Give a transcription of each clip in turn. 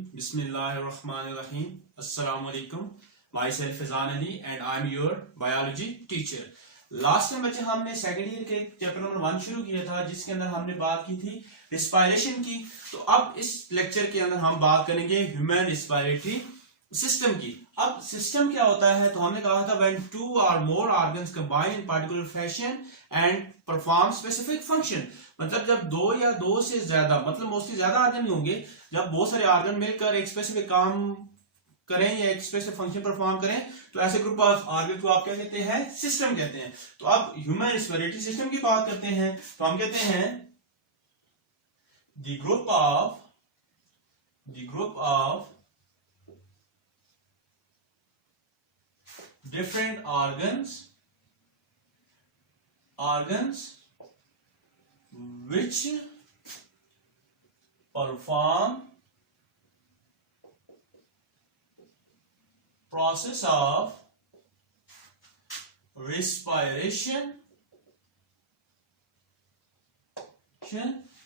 Bismillahirrahmanirrahim. Assalamu alaikum. Myself Fazan Ali and I'm your biology teacher. Last time बच्चे हमने second year के chapter number 1 शुरू किया था जिसके अंदर हमने बात की थी रिस्पायरेशन की। तो अब इस लेक्चर के अंदर हम बात करेंगे ह्यूमन रिस्पायरेटरी सिस्टम की। अब सिस्टम क्या होता है, तो हमने कहा था व्हेन टू और more organs combine in particular fashion and perform specific function, मतलब जब दो या दो से ज्यादा, मतलब मोस्टली ज्यादा ऑर्गन ही होंगे, जब बहुत सारे ऑर्गन मिलकर एक स्पेसिफिक काम करें या एक स्पेसिफिक फंक्शन परफॉर्म करें, तो ऐसे ग्रुप ऑफ ऑर्गन को आप क्या कहते हैं, सिस्टम कहते हैं। तो अब ह्यूमन रिस्पायरेटरी सिस्टम की बात करते हैं तो हम कहते हैं the group of different organs which perform process of respiration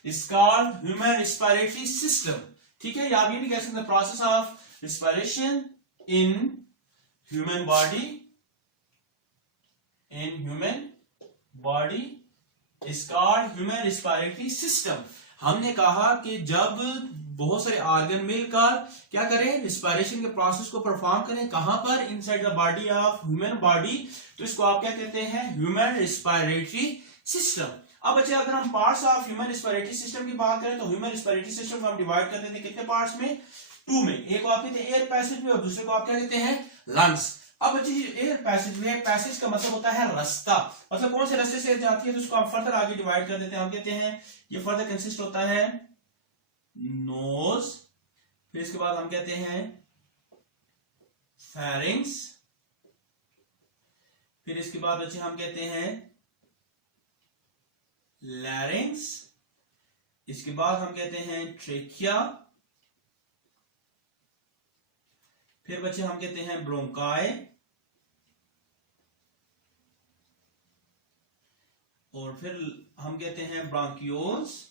is called human respiratory system। ठीक है, या आप ये भी कह सकते हैं process of respiration in human body is called human respiratory system। हमने कहा कि जब बहुत सारे ऑर्गन मिलकर क्या करें, रिस्पायरेशन के प्रोसेस को परफॉर्म करें, कहां पर, inside the body of human body, तो इसको आप क्या कहते हैं, ह्यूमन रिस्पायरेटरी सिस्टम। अब बच्चे अगर हम parts of human respiratory system की बात करें तो ह्यूमन रिस्पायरेटरी सिस्टम को हम डिवाइड करते थे कितने पार्ट्स में, 2 में। एक को आप कहते हैं एयर पैसेज में और दूसरे को आप क्या कहते हैं, लंग्स। अब बच्चे एयर पैसेज में, पैसेज का मतलब होता है रास्ता, मतलब कौन से रास्ते से जाती है, तो उसको हम फर्दर आगे डिवाइड कर देते हैं। हम कहते हैं ये फर्दर कंसिस्ट होता है नोज, फिर इसके बाद हम कहते हैं फेरिंग्स, फिर इसके बाद बच्चे हम कहते हैं लैरिंग्स, इसके बाद हम कहते हैं ट्रेकिया, फिर बच्चे हम कहते हैं ब्रोंकाई, और फिर हम कहते हैं ब्रांकियोल्स,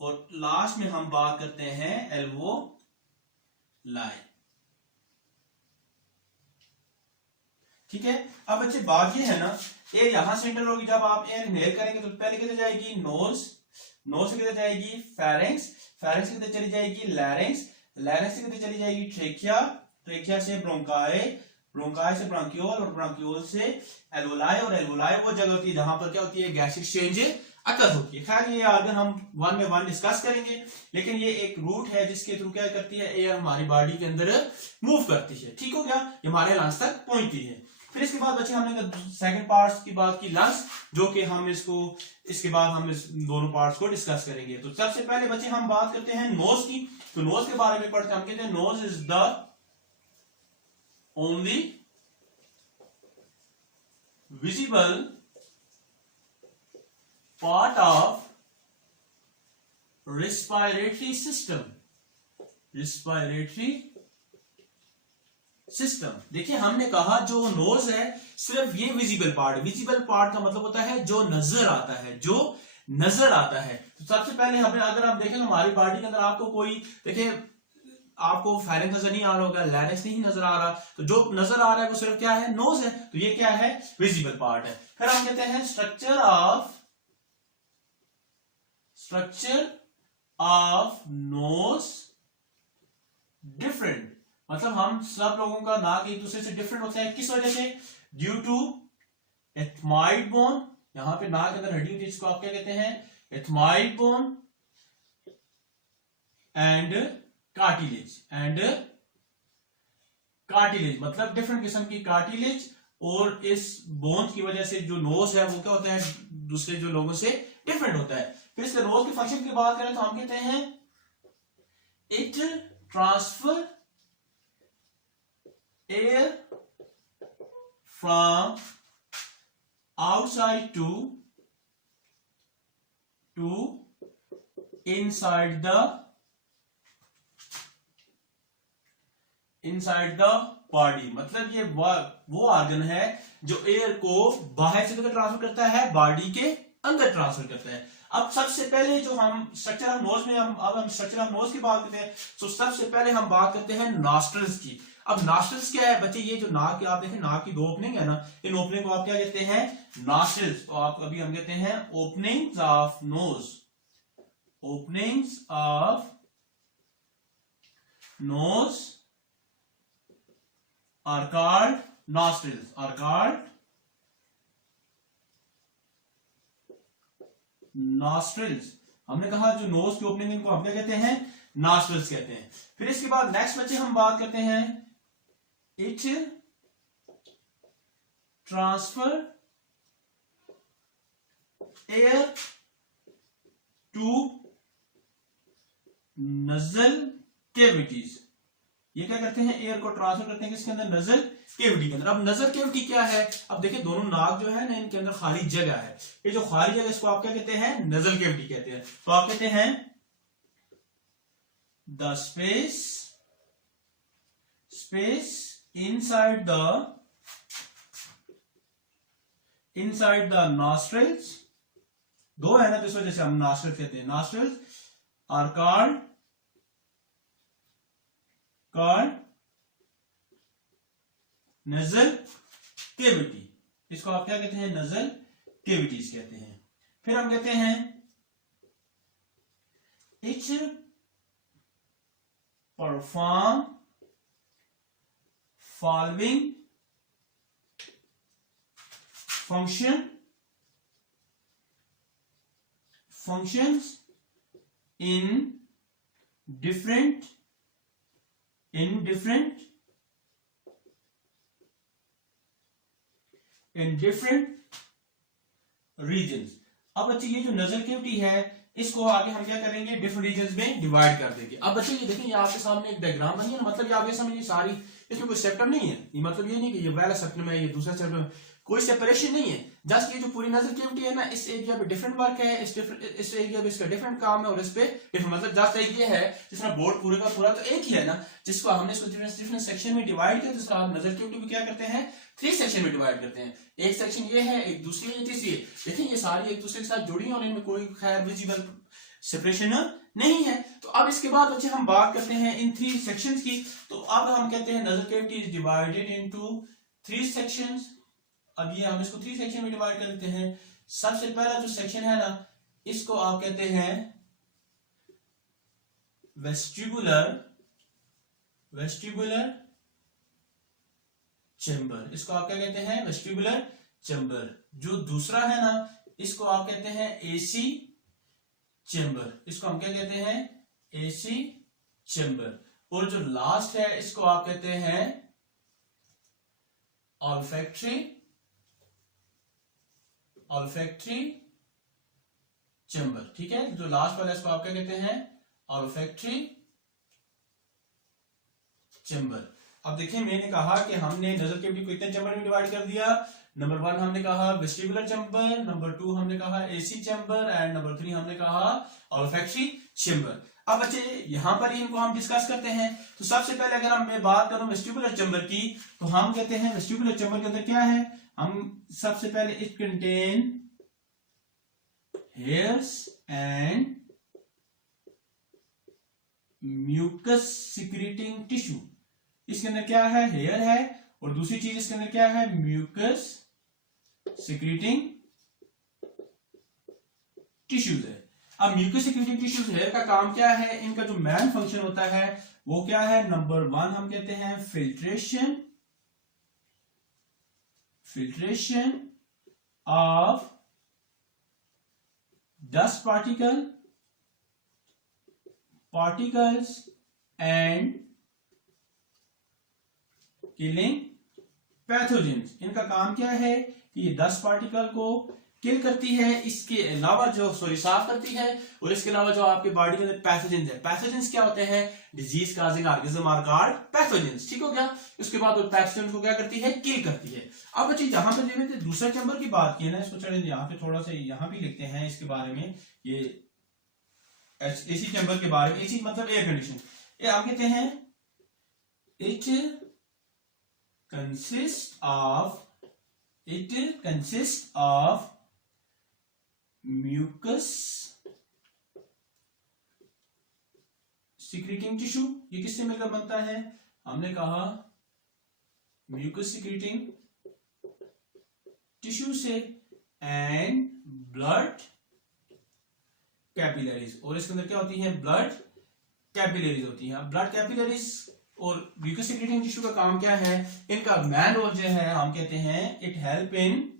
और लास्ट में हम बात करते हैं एल्वोलाई। ठीक है, अब बच्चे बात ये है ना, एयर यहां से एंटर होगी, जब आप एयर इनहेल करेंगे तो पहले किधर जाएगी, नोज से किधर जाएगी, फेरिंग्स से किधर चली जाएगी, लैरिंग्स से किधर चली जाएगी, ट्रेकिया से ब्रोंकाई से ब्रांकियोल, और ब्रांकियोल से एल्वोलाई, और एल्वोलाई वो जगह होती है जहां पर क्या होती है, गैस एक्सचेंज अकर होती है। खैर ये ऑर्गन हम 1 में 1 डिस्कस करेंगे, लेकिन ये एक रूट है जिसके थ्रू क्या करती है, एयर हमारी बॉडी के अंदर मूव करती है। ठीक हो गया, ये हमारे लंग्स तक पहुंचती है। फिर इसके बाद बच्चे हमने सेकंड पार्ट्स की बात की, लंग्स, जो कि हम इसके बाद हम इस दोनों पार्ट्स को डिस्कस करेंगे। तो सबसे पहले बच्चे हम बात करते हैं नोज की। तो नोज के बारे में पढ़ते हैं, हम कहते हैं nose is the only visible part of respiratory system. देखिए हमने कहा जो नोज है सिर्फ ये विजिबल पार्ट का मतलब होता है जो नजर आता है, तो सबसे पहले हमें, अगर आप देखें हमारी बॉडी के अंदर आपको कोई, देखिए आपको फेरिंग्स नजर नहीं आ रहा होगा, लैरिंग्स नहीं नजर आ रहा, तो जो नजर आ रहा है वो सिर्फ क्या है, नोज है। तो ये क्या है, विजिबल पार्ट है। फिर हम कहते हैं स्ट्रक्चर ऑफ नोज डिफरेंट, मतलब हम सब लोगों का नाक एक दूसरे से डिफरेंट होता है। किस वजह से, ड्यू टू एथमाइड बोन, यहां पे नाक के अंदर हड्डी होती है, इसको आप क्या कहते हैं, एथमाइड बोन, एंड कार्टिलेज, मतलब डिफरेंट किस्म की कार्टिलेज, और इस बोन की वजह से जो नोज है वो क्या होता है, दूसरे जो लोगों से डिफरेंट होता है। फिर इसके नोज के फंक्शन की बात करें तो हम कहते हैं it transfer air from outside to inside the body, मतलब ये वो ऑर्गन है जो एयर को बाहर से किधर ट्रांसफर करता है, बॉडी के अंदर ट्रांसफर करता है। अब सबसे पहले जो हम स्ट्रक्चर ऑफ नोज में हम स्ट्रक्चर ऑफ नोज की बात करते हैं, तो सबसे पहले हम बात करते हैं नॉस्ट्रल्स की। अब नॉस्ट्रल्स क्या है बच्चे, ये जो नाक की आप देखें नाक की दो ओपनिंग है ना, इन ओपनिंग को आप क्या कहते हैं, नॉस्ट्रल्स। तो आप अभी हम कहते हैं openings of nose, openings of nose are called nostrils, are called nostrils। हमने कहा जो नोज की ओपनिंग इनको हम क्या कहते हैं, nostrils कहते हैं। फिर इसके बाद नेक्स्ट बच्चे हम बात करते हैं it transfer air to nasal cavities. ये क्या करते हैं, एयर को ट्रांसफर करते हैं किसके अंदर, नजल केविटी के अंदर। अब नजल केविटी क्या है, अब देखिए दोनों नाक जो है ना इनके अंदर खाली जगह है, ये जो खाली जगह इसको आप क्या कहते हैं, नजल केविटी कहते हैं। तो आप कहते हैं the space inside the nostrils, दो है ना तो इस वजह से हम नॉस्ट्रल्स कहते हैं, nostrils are called nasal cavity. इसको आप क्या कहते हैं, नजल केविटीज कहते हैं। फिर हम कहते हैं etch perform following functions in different regions। अब बच्चे ये जो नजल केविटी है इसको आगे हम क्या करेंगे, डिफरेंट रीजन्स में डिवाइड कर देंगे। अब बच्चे ये देखें, ये आपके सामने एक डायग्राम बनी है ना, मतलब ये आप ये समझिए सारी, इसमें कोई सेप्टम नहीं है, ये मतलब ये नहीं कि ये पहला सेप्टम है ये दूसरा सेप्टम, कोई सेपरेशन नहीं है। जस्ट ये जो पूरी नजल केविटी है ना, इस एरिया पे डिफरेंट वर्क है, इस एरिया पे इसका डिफरेंट काम है, और इस पे डिफरेंट, मतलब जस्ट ये है जिसमें बोर्ड पूरे का पूरा तो एक ही है ना, जिसको हमने इसको डिफरेंट सेक्शन में डिवाइड किया, जिसका हम नजल केविटी को क्या करते हैं, 3 सेक्शन में डिवाइड करते हैं। एक सेक्शन ये है, एक दूसरी है, तीसरी है। देखिए ये सारी एक दूसरे के साथ जुड़ी है और इनमें कोई खैर विजिबल सेपरेशन नहीं है। तो अब इसके बाद बच्चे हम बात करते हैं इन 3 सेक्शंस की। तो अब हम कहते हैं nasal cavity is divided into 3 sections. अब ये हम इसको 3 सेक्शन में डिवाइड कर देते हैं। सबसे पहला जो सेक्शन है ना, इसको आप कहते हैं वेस्टिबुलर चैम्बर। इसको आप क्या कहते हैं, वेस्टिबुलर चैम्बर। जो दूसरा है ना, इसको आप कहते हैं एसी चैम्बर। इसको हम क्या कहते हैं, एसी चैम्बर। और जो लास्ट है इसको आप कहते हैं ऑल्फैक्टरी चैम्बर। ठीक है, जो लास्ट वाला इसको आप क्या कहते हैं, ऑल्फैक्टरी चैम्बर। अब देखिए मैंने कहा कि हमने नजल केविटी को इतने चैम्बर में डिवाइड कर दिया। नंबर 1 हमने कहा वेस्टिबुलर चैम्बर, नंबर 2 हमने कहा एसी चैम्बर, एंड नंबर 3 हमने कहा ऑल्फैक्टरी चैम्बर। अब बच्चे यहाँ पर इनको हम डिस्कस करते हैं। तो सबसे पहले अगर मैं बात करूं वेस्टिबुलर चैम्बर की, तो हम कहते हैं वेस्टिबुलर चैम्बर के अंदर क्या है, हम सबसे पहले it contain hairs and mucus secreting tissue. इसके अंदर क्या है, हेयर है, और दूसरी चीज इसके अंदर क्या है, म्यूकस सिक्रीटिंग टिश्यूज है। अब म्यूकस सिक्रीटिंग टिश्यूज हेयर का काम क्या है, इनका जो मेन फंक्शन होता है वो क्या है, नंबर 1 हम कहते हैं filtration of dust particles and killing pathogens। इनका काम क्या है कि ये 10 पार्टिकल को किल करती है, इसके अलावा जो साफ करती है, और इसके अलावा जो आपके बॉडी के अंदर पैथोजेंस है। पैथोजेंस क्या होते हैं, disease causing organism are called pathogens. ठीक हो गया। उसके बाद वो पैथोजेंस को क्या करती है, किल करती है। अब बच्चे जहां पर मैंने दूसरा चैम्बर की बात की है ना, इसको चले यहाँ पे थोड़ा सा यहाँ भी लिखते हैं इसके बारे में, ये एसी चैम्बर के बारे में। एसी मतलब एयर कंडीशन। ये आप कहते हैं it consist of mucus secreting tissue, ये किससे मिलकर बनता है? हमने कहा म्यूकस सिक्रीटिंग टिश्यू से, एंड ब्लड कैपिलरीज, और इसके अंदर क्या होती है? ब्लड कैपिलरीज होती है। ब्लड कैपिलरीज और म्यूकस सिक्रीटिंग टिश्यू का काम क्या है? इनका मेन रोल जो है हम कहते हैं it help in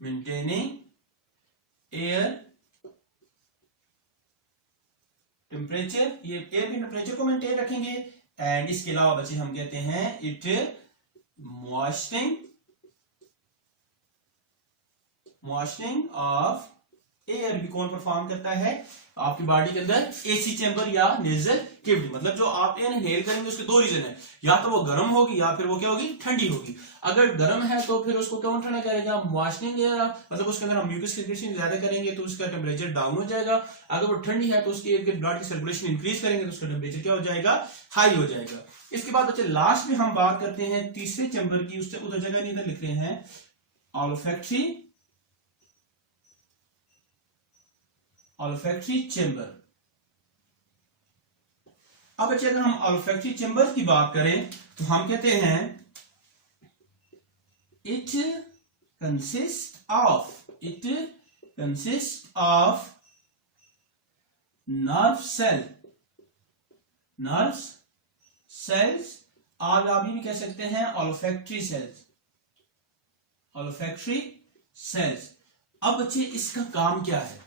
maintaining air temperature, ये एयर के टेम्परेचर को मेंटेन रखेंगे। एंड इसके अलावा बच्चे हम कहते हैं इट मॉइस्चरिंग ऑफ एयर भी कौन परफॉर्म करता है? आपकी बॉडी के अंदर एसी चैम्बर या नेजल केविटी, मतलब जो आप एयर इनहेल करेंगे उसके दो रीजन है, या तो वो गर्म होगी या फिर वो क्या होगी? ठंडी होगी। अगर गर्म है तो फिर उसको कौन ठंडा करेगा? मॉइस्चरिंग एयर, मतलब उसके अंदर हम म्यूकस सिक्रीशन ज्यादा करेंगे तो उसका टेम्परेचर डाउन हो जाएगा। अगर वो ठंडी है तो उसकी एयर के ब्लड की सर्कुलेशन इंक्रीज करेंगे तो उसका टेम्परेचर क्या हो जाएगा? हाई हो जाएगा। इसके बाद बच्चे लास्ट में हम बात करते हैं तीसरे चैम्बर की, उससे उधर जगह नहीं, इधर लिख रहे हैं ऑल्फैक्टरी चैम्बर। अब बच्चे अगर हम ऑल्फैक्टरी चैम्बर की बात करें तो हम कहते हैं it consist of nerve cells, और आप भी कह सकते हैं ऑल्फैक्टरी सेल्स। अब बच्चे इसका काम क्या है?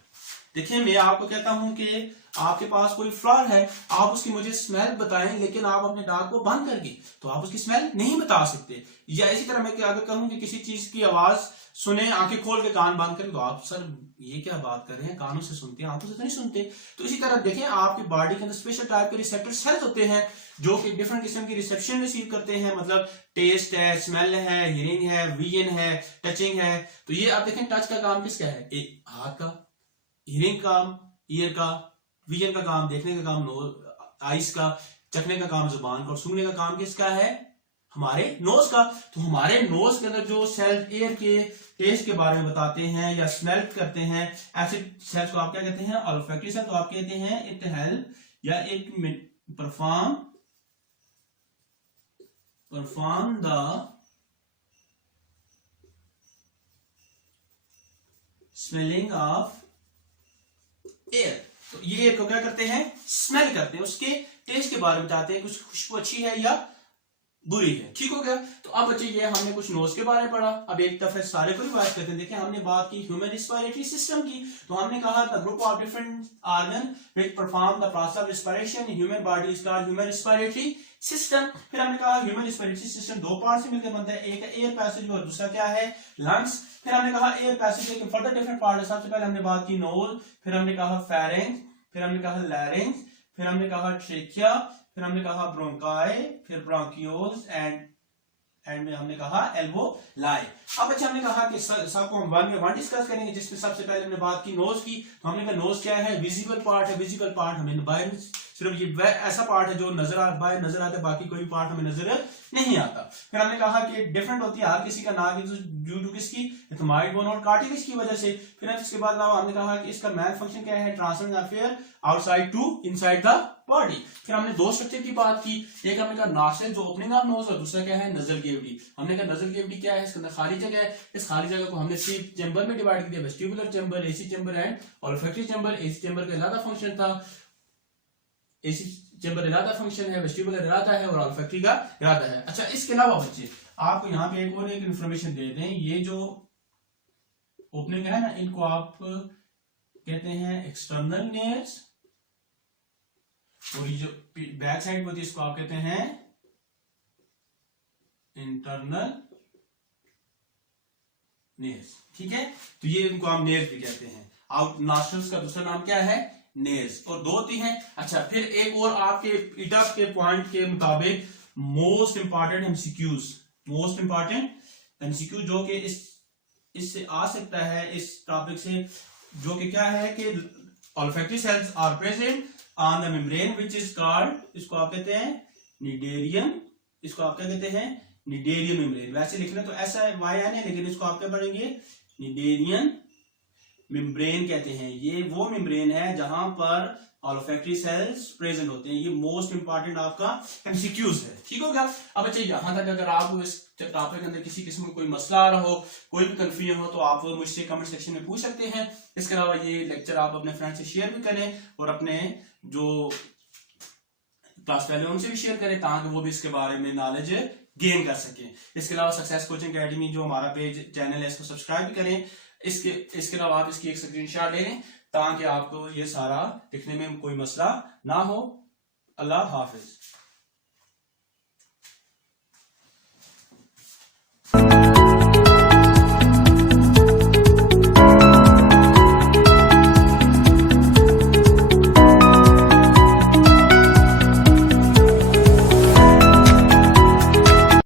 देखिए मैं आपको कहता हूं कि आपके पास कोई फ्लावर है, आप उसकी मुझे स्मेल बताएं, लेकिन आप अपने नाक को बंद करके तो आप उसकी स्मेल नहीं बता सकते। या इसी तरह मैं अगर कहूं कि किसी चीज की आवाज सुने आंखें खोल के कान बंद करके, तो आप सर ये क्या बात कर रहे हैं, कानों से सुनते हैं, आंखों से तो नहीं सुनते। तो इसी तरह देखें आपकी बॉडी के अंदर स्पेशल टाइप के रिसेप्टर सेल्स होते हैं जो कि डिफरेंट किस्म की रिसेप्शन रिसीव करते हैं, मतलब टेस्ट है, स्मेल है, हियरिंग है, विजन है, टचिंग है। तो ये आप देखें टच का काम किसका है? हाथ का, हियरिंग काम ईयर का, विजन का काम देखने का काम आइस का, चखने का काम जुबान का, और सूंघने का काम किसका है? हमारे नोज का। तो हमारे नोज के अंदर जो सेल एयर के टेस्ट के बारे में बताते हैं या स्मेल करते हैं, ऐसे सेल्स को आप क्या कहते हैं? Olfactory cell. तो आप कहते हैं इट हेल्प या it perform the smelling of air. तो ये एयर को क्या करते हैं? स्मेल करते हैं, उसके टेस्ट के बारे में बताते हैं, कुछ खुशबू अच्छी है या बुरी है। ठीक हो गया। तो अब बच्चे ये हमने कुछ नोज के बारे में पढ़ा, अब एक दफे सारे को रिवाइज करते हैं। देखिए हमने बात की ह्यूमन रिस्पिरेटरी सिस्टम की, तो हमने कहा the group of different organ which perform the process of respiration in human body is called human respiratory system. फिर हमने कहा ह्यूमन रिस्पिरेटरी सिस्टम दो पार्ट से मिलकर बनता है, एक है एयर पैसेज और दूसरा क्या है? लंग्स। फिर हमने कहा एयर पैसेज के फर्दर डिफरेंट पार्ट है। सबसे पहले हमने बात की नोज, फिर हमने कहा फेरेंक्स, फिर हमने कहा लैरिंक्स, फिर हमने कहा ट्रेकिया, फिर हमने कहा ब्रोंकाई, फिर ब्रोंकियोल्स एंड में हमने कहा एल्वोलाई। अब अच्छा हमने कहा कि सबको हम वन में वन डिस्कस करेंगे, जिसमें सबसे पहले हमने बात की नोज की। तो हमने कहा नोज क्या है? विजिबल पार्ट है। विजिबल पार्ट हमें बाहर सिर्फ ये ऐसा पार्ट है जो बाहर नजर आता है, बाकी कोई पार्ट हमें नजर नहीं आता। फिर हमने कहा कि डिफरेंट होती है हर किसी का नाक ड्यू टू किसकी? इथमाइड बोन और कार्टिलेज की वजह से। फिर इसके बाद हमने कहा कि इसका मेन फंक्शन क्या है? Transfer of air outside to inside the body. फिर हमने दो स्ट्रक्चर की बात की, एक हमने कहा नॉस्ट्रल जो ओपनिंग ऑफ नोज, और दूसरा क्या है? Nasal cavity. हमने कहा नजल कैविटी क्या है? इसके अंदर खाली जगह है, इस खाली जगह को हमने थ्री चैम्बर में डिवाइड किया, vestibular chamber, AC chamber and olfactory chamber. AC chamber का अलग फंक्शन था, एसी चैम्बर इरादा फंक्शन है, वेस्टिबुलर इरादा है और ऑल्फैक्टरी का इरादा है। अच्छा इसके अलावा बच्चे आपको यहाँ पे एक और एक इन्फॉर्मेशन दे दें, ये जो ओपनिंग है ना, इनको आप कहते हैं एक्सटर्नल नेयर्स, और ये जो बैक साइड होती है इसको आप कहते हैं इंटरनल नेयर्स। ठीक है, तो ये इनको हम नेयर्स भी कहते हैं। आउट नॉस्ट्रल्स का दूसरा नाम क्या है? नेल्स। और दो होती हैं। अच्छा फिर एक और आपके इटअप के पॉइंट के मुताबिक मोस्ट इंपॉर्टेंट एमसीक्यू जो कि इससे आ सकता है, इस टॉपिक से, जो कि क्या है कि olfactory cells are present on the membrane which is called, इसको आप कहते हैं निडेरियम, इसको आप क्या कहते हैं? Cnidarian membrane. वैसे लिखना तो SYN है, लेकिन इसको आप क्या पढ़ेंगे, निडेरियन मेम्ब्रेन कहते हैं। ये वो मेम्ब्रेन है जहां पर ऑलोफैक्टरी सेल्स प्रेजेंट होते हैं। ये मोस्ट इंपॉर्टेंट आपका एमसीक्यूज है, ठीक होगा। अब अच्छा यहां तक अगर आपको इस टॉपिक के अंदर किसी किस्म का कोई मसला आ रहा हो, कोई भी कंफ्यूजन हो, तो आप मुझसे कमेंट सेक्शन में पूछ सकते हैं। इसके अलावा ये लेक्चर आप अपने फ्रेंड से शेयर भी करें और अपने जो क्लास वाले उनसे भी शेयर करें, ताकि वो भी इसके बारे में नॉलेज गेन कर सके। इसके अलावा सक्सेस कोचिंग अकेडमी जो हमारा पेज चैनल है, इसको सब्सक्राइब भी करें। इसके अलावा आप इसकी एक स्क्रीनशॉट ले लें, ताकि आपको ये सारा लिखने में कोई मसला ना हो। अल्लाह हाफिज।